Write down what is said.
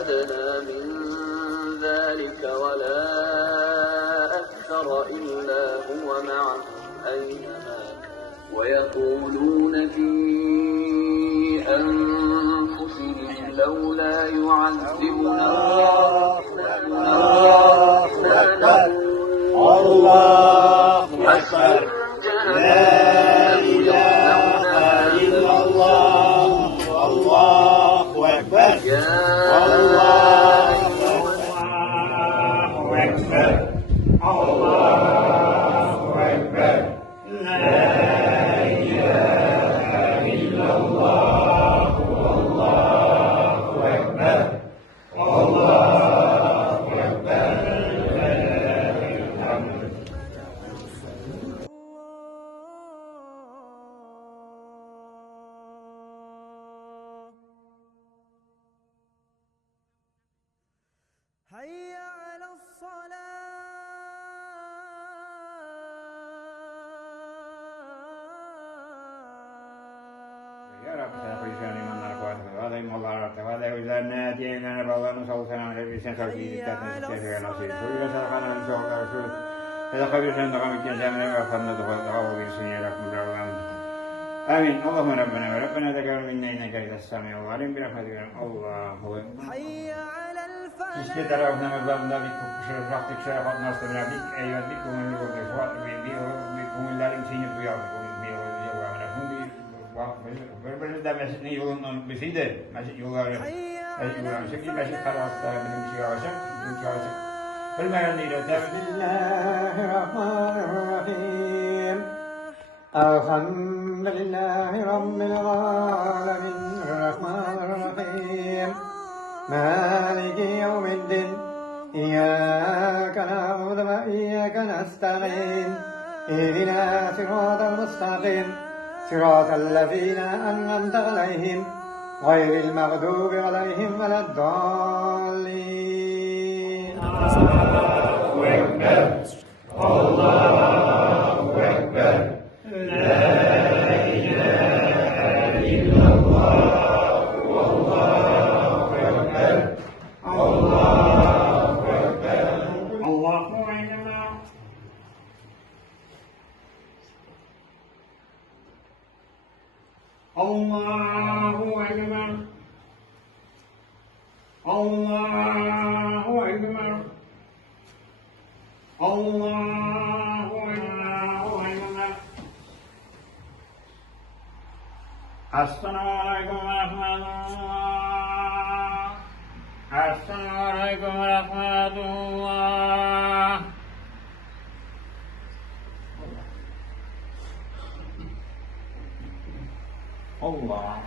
أدنى من ذلك ولا أكثر إلا هو معه أينما كان ويقولون في أنفسهم لولا يعذبنا الله أكبر لا إله إلا الله الله أكبر الله أكبر الله أكبر لا إله إلا الله الله أكبر الله أكبر حي على الصلاة. يا رب سيخرجني من الأرواح وهذه مضارات وهذا إذا نادي إن نبغى نصوتنا على لسان خلفي تاتنا كثيرا نصير وإذا سرقنا نسوق الرسول إذا خرجنا نقام الجنة من وفرنا دخول بسنية لكم العالم آمين اللهم ربنا وربنا تقبل منا إنك أنت السميع العليم برحمتك الله حي على الفلاح. Keşke tarafına mezarında bir şeref vaktik şeref atmazsa bıraktık. Eyvallah bir kumullu bir fuat bir kumulların şeyini duyardık. Bir Birbirine de mescidin yolundan bir şeydi. Mescid yolları. Mescid yolları. Şimdi mescid taraftarı benim şey alacak. Bizim şey alacak. Bilmeyen değil. Bismillahirrahmanirrahim. Elhamdülillahi Rabbil alemin. Rahmanirrahim. مالك يوم الدين إياك نعبد وإياك نستعين اهدنا صراط المستقيم صراط الذين أنعمت عليهم غير المغضوب عليهم ولا الضالين الله أكبر الله أكبر لا إله إلا الله الله أكبر الله أكبر الله أكبر السلام عليكم ورحمة الله السلام عليكم ورحمة الله الله